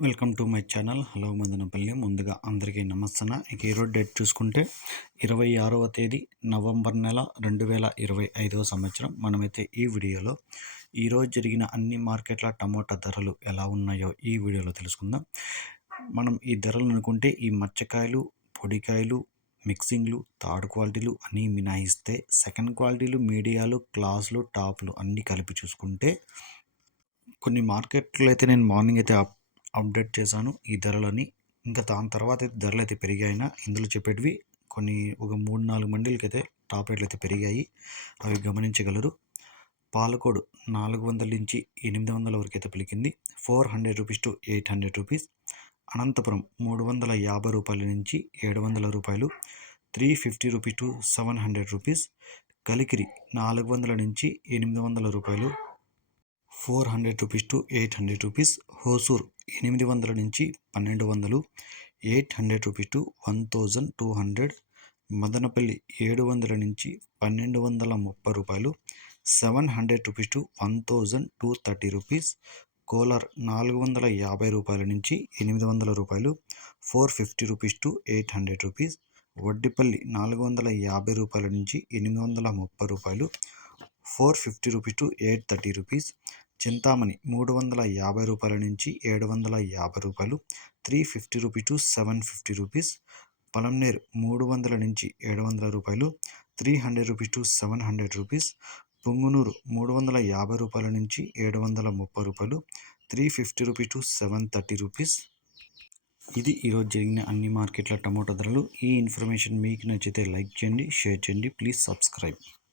Welcome to my channel. Hello Madanapalle. ముందుగా అందరికీ నమస్తన ఇక ఈరోజు డేట్ చూసుకుంటే ఇరవై ఆరవ తేదీ నవంబర్ నెల రెండు వేల ఇరవై ఐదవ సంవత్సరం. మనమైతే ఈ వీడియోలో ఈరోజు జరిగిన అన్ని మార్కెట్ల టమోటా ధరలు ఎలా ఉన్నాయో ఈ వీడియోలో తెలుసుకుందాం. మనం ఈ ధరలు అనుకుంటే ఈ మచ్చకాయలు పొడికాయలు మిక్సింగ్లు థర్డ్ క్వాలిటీలు అన్నీ మినాయిస్తే సెకండ్ క్వాలిటీలు మీడియాలు క్లాసులు టాప్లు అన్నీ కలిపి చూసుకుంటే కొన్ని మార్కెట్లు అయితే నేను మార్నింగ్ అయితే అప్డేట్ చేశాను ఈ ధరలని. ఇంకా దాని తర్వాత అయితే ధరలు అయితే పెరిగాయినా ఇందులో చెప్పేటివి కొన్ని ఒక మూడు నాలుగు మండీలకి అయితే టాప్ రేట్లు అయితే పెరిగాయి. అవి గమనించగలరు. పాలకోడు నాలుగు వందల నుంచి ఎనిమిది వందల వరకు అయితే పలికింది. Four hundred rupees to eight hundred rupees. Anantapur మూడు వందల యాభై రూపాయల నుంచి ఏడు వందల రూపాయలు. Three fifty rupees to seven hundred rupees. Kalikiri నాలుగు వందల నుంచి ఎనిమిది వందల రూపాయలు. Four hundred rupees to eight hundred rupees. Hosur ఎనిమిది వందల నుంచి పన్నెండు వందలు. Eight hundred rupees to one thousand two hundred. Madanapalle ఏడు వందల నుంచి పన్నెండు వందల ముప్పై రూపాయలు. Seven hundred rupees to one thousand two thirty rupees. Kolar నాలుగు వందల యాభై రూపాయల నుంచి ఎనిమిది వందల రూపాయలు. Four fifty rupees to eight hundred rupees. Vaddipalli నాలుగు వందల యాభై రూపాయల నుంచి ఎనిమిది వందల ముప్పై రూపాయలు. Four fifty rupees to eight thirty rupees. Chintamani మూడు వందల యాభై రూపాయల నుంచి ఏడు వందల యాభై రూపాయలు three fifty rupee to seven fifty rupees. Palamaner మూడు వందల నుంచి ఏడు వందల రూపాయలు three hundred rupees to seven hundred rupees. Pongunur మూడు వందల యాభై రూపాయల నుంచి ఏడు వందల ముప్పై రూపాయలు three fifty rupees to seven thirty rupees. ఇది ఈరోజు జరిగిన అన్ని మార్కెట్ల టమోటా ధరలు. ఈ ఇన్ఫర్మేషన్ మీకు నచ్చితే లైక్ చేయండి షేర్ చేయండి. Please subscribe.